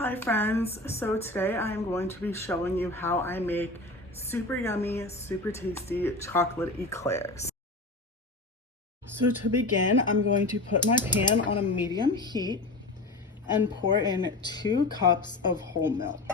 Hi friends, so today I am going to be showing you how I make super yummy, super tasty chocolate eclairs. So to begin, I'm going to put my pan on a medium heat and pour in 2 cups of whole milk.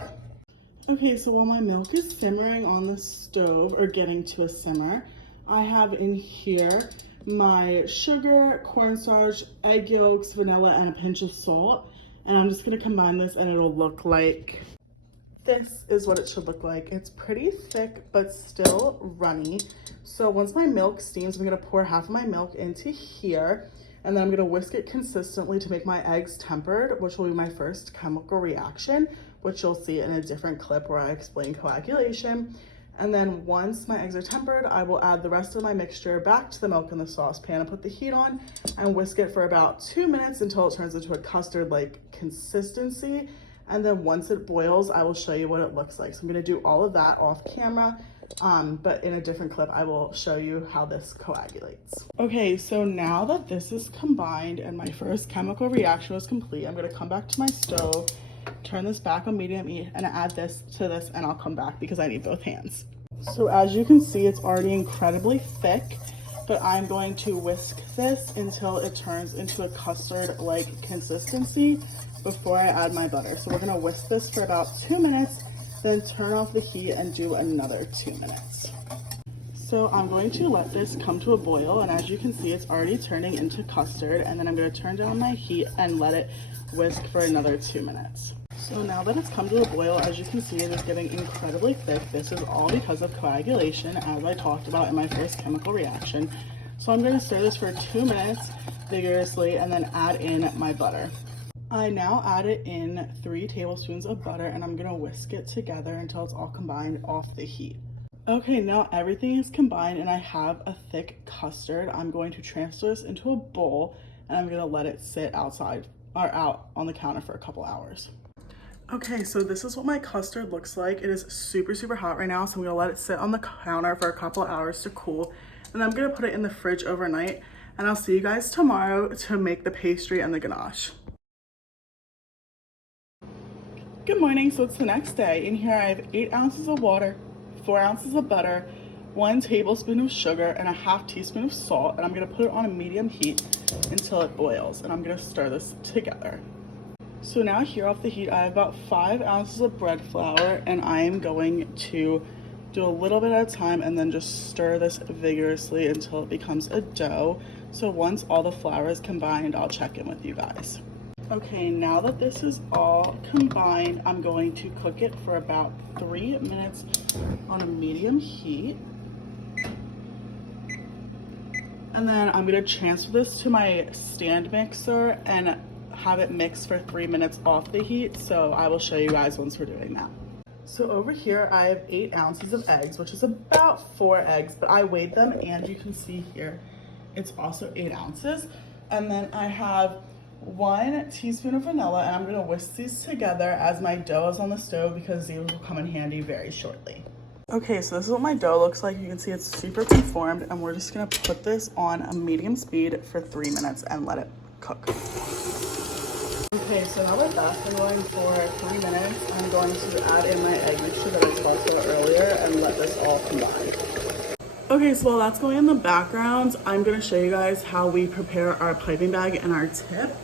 Okay, so while my milk is simmering on the stove or getting to a simmer, I have in here my sugar, cornstarch, egg yolks, vanilla, and a pinch of salt. And I'm just gonna combine this and it'll look like, this is what it should look like. It's pretty thick, but still runny. So once my milk steams, I'm gonna pour half of my milk into here, and then I'm gonna whisk it consistently to make my eggs tempered, which will be my first chemical reaction, which you'll see in a different clip where I explain coagulation. And then once my eggs are tempered, I will add the rest of my mixture back to the milk in the saucepan and put the heat on and whisk it for about 2 minutes until it turns into a custard-like consistency. And then once it boils, I will show you what it looks like. So I'm gonna do all of that off camera, but in a different clip, I will show you how this coagulates. Okay, so now that this is combined and my first chemical reaction was complete, I'm gonna come back to my stove, turn this back on medium heat, and add this to this, and I'll come back because I need both hands. So as you can see, it's already incredibly thick, but I'm going to whisk this until it turns into a custard-like consistency before I add my butter. So we're gonna whisk this for about 2 minutes, then turn off the heat and do another 2 minutes. So I'm going to let this come to a boil, and as you can see, it's already turning into custard, and then I'm gonna turn down my heat and let it whisk for another 2 minutes. So now that it's come to a boil, as you can see, it is getting incredibly thick. This is all because of coagulation, as I talked about in my first chemical reaction. So I'm gonna stir this for 2 minutes vigorously and then add in my butter. I now added in 3 tablespoons of butter, and I'm gonna whisk it together until it's all combined off the heat. Okay, now everything is combined and I have a thick custard. I'm going to transfer this into a bowl and I'm gonna let it sit outside or out on the counter for a couple hours. Okay, so this is what my custard looks like. It is super, super hot right now, so I'm gonna let it sit on the counter for a couple hours to cool. And I'm gonna put it in the fridge overnight, and I'll see you guys tomorrow to make the pastry and the ganache. Good morning, so it's the next day. In here I have 8 ounces of water, 4 ounces of butter, 1 tablespoon of sugar, and a ½ teaspoon of salt, and I'm gonna put it on a medium heat until it boils, and I'm gonna stir this together. So now here off the heat, I have about 5 ounces of bread flour, and I am going to do a little bit at a time and then just stir this vigorously until it becomes a dough. So once all the flour is combined, I'll check in with you guys. Okay, now that this is all combined, I'm going to cook it for about 3 minutes on a medium heat. And then I'm gonna transfer this to my stand mixer and have it mix for 3 minutes off the heat. So I will show you guys once we're doing that. So over here, I have 8 ounces of eggs, which is about 4 eggs, but I weighed them and you can see here, it's also 8 ounces. And then I have 1 teaspoon of vanilla, and I'm gonna whisk these together as my dough is on the stove because these will come in handy very shortly. Okay, so this is what my dough looks like. You can see it's super conformed, and we're just gonna put this on a medium speed for 3 minutes and let it cook. Okay, so now we're back and going for 3 minutes. I'm going to add in my egg mixture that I talked about earlier and let this all combine. Okay, so while that's going in the background, I'm gonna show you guys how we prepare our piping bag and our tip.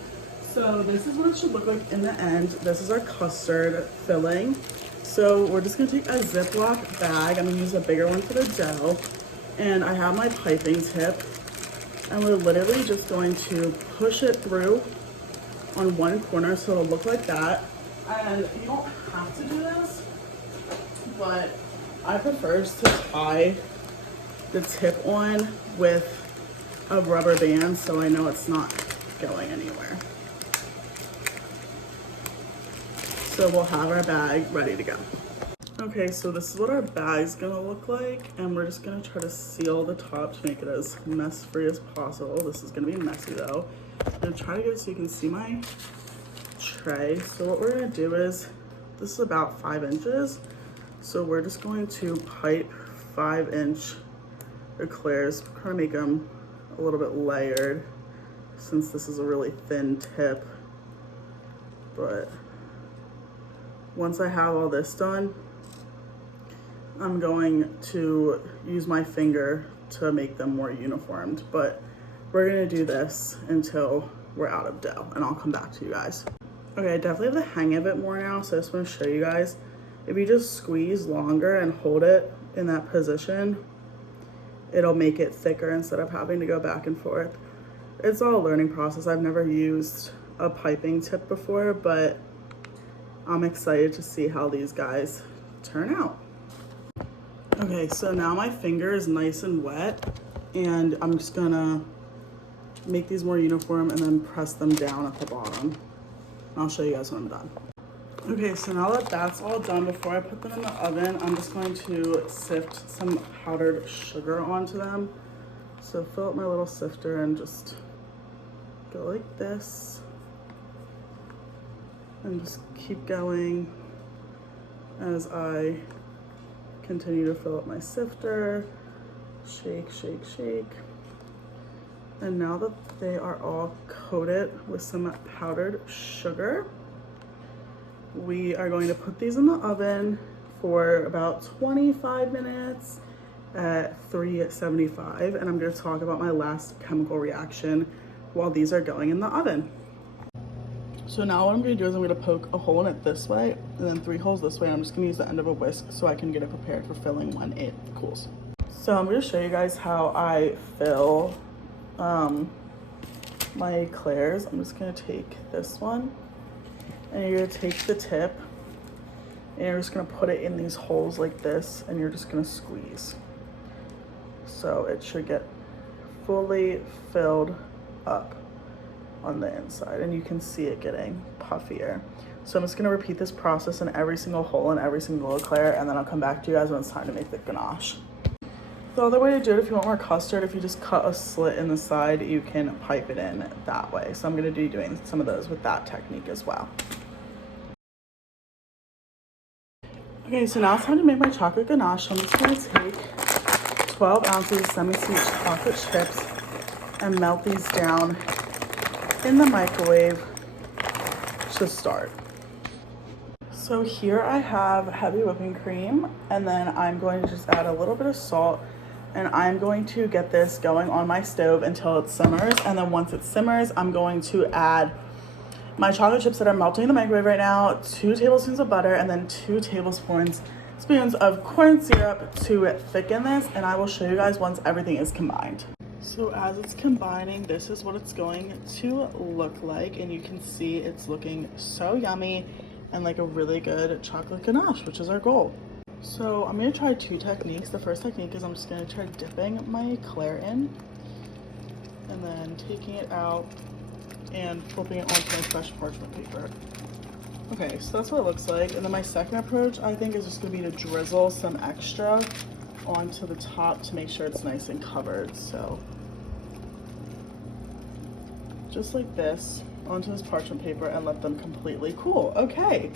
So this is what it should look like in the end. This is our custard filling. So we're just gonna take a Ziploc bag. I'm gonna use a bigger one for the dough. And I have my piping tip. And we're literally just going to push it through on one corner so it'll look like that. And you don't have to do this, but I prefer to tie the tip on with a rubber band so I know it's not going anywhere. So we'll have our bag ready to go. Okay, so this is what our bag's gonna look like, and we're just gonna try to seal the top to make it as mess-free as possible. This is gonna be messy though. I'm gonna try to get it so you can see my tray. So what we're gonna do is, this is about 5 inches. So we're just going to pipe 5-inch eclairs. We're gonna make them a little bit layered since this is a really thin tip, but once I have all this done, I'm going to use my finger to make them more uniformed, but we're gonna do this until we're out of dough, and I'll come back to you guys. Okay, I definitely have the hang of it more now, so I just wanna show you guys. If you just squeeze longer and hold it in that position, it'll make it thicker instead of having to go back and forth. It's all a learning process. I've never used a piping tip before, but I'm excited to see how these guys turn out. Okay, so now my finger is nice and wet, and I'm just gonna make these more uniform and then press them down at the bottom. I'll show you guys when I'm done. Okay, so now that that's all done, before I put them in the oven, I'm just going to sift some powdered sugar onto them. So fill up my little sifter and just go like this. And just keep going as I continue to fill up my sifter. Shake, shake, shake. And now that they are all coated with some powdered sugar, we are going to put these in the oven for about 25 minutes at 375. And I'm going to talk about my last chemical reaction while these are going in the oven. So now what I'm going to do is I'm going to poke a hole in it this way and then 3 holes this way. I'm just going to use the end of a whisk so I can get it prepared for filling when it cools. So I'm going to show you guys how I fill my eclairs. I'm just going to take this one, and you're going to take the tip and you're just going to put it in these holes like this, and you're just going to squeeze. So it should get fully filled up on the inside, and you can see it getting puffier. So I'm just going to repeat this process in every single hole and every single eclair, and then I'll come back to you guys when it's time to make the ganache. The other way to do it, if you want more custard, if you just cut a slit in the side, you can pipe it in that way. So I'm going to be doing some of those with that technique as well. Okay, so now it's time to make my chocolate ganache. So I'm just going to take 12 ounces of semi-sweet chocolate chips and melt these down in the microwave to start. So here I have heavy whipping cream, and then I'm going to just add a little bit of salt, and I'm going to get this going on my stove until it simmers. And then once it simmers, I'm going to add my chocolate chips that are melting in the microwave right now, 2 tablespoons of butter, and then 2 tablespoons of corn syrup to thicken this, and I will show you guys once everything is combined. So as it's combining, this is what it's going to look like, and you can see it's looking so yummy and like a really good chocolate ganache, which is our goal. So I'm gonna try 2 techniques. The first technique is I'm just gonna try dipping my eclair in and then taking it out and flipping it onto my fresh parchment paper. Okay, so that's what it looks like. And then my second approach, I think, is just gonna be to drizzle some extra onto the top to make sure it's nice and covered. So just like this onto this parchment paper and let them completely cool. Okay,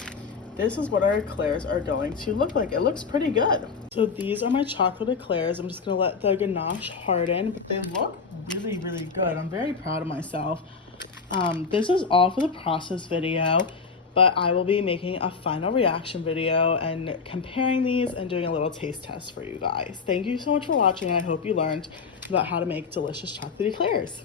this is what our eclairs are going to look like. It looks pretty good. So these are my chocolate eclairs. I'm just gonna let the ganache harden, but they look really, really good. I'm very proud of myself. This is all for the process video, but I will be making a final reaction video and comparing these and doing a little taste test for you guys. Thank you so much for watching, and I hope you learned about how to make delicious chocolate eclairs.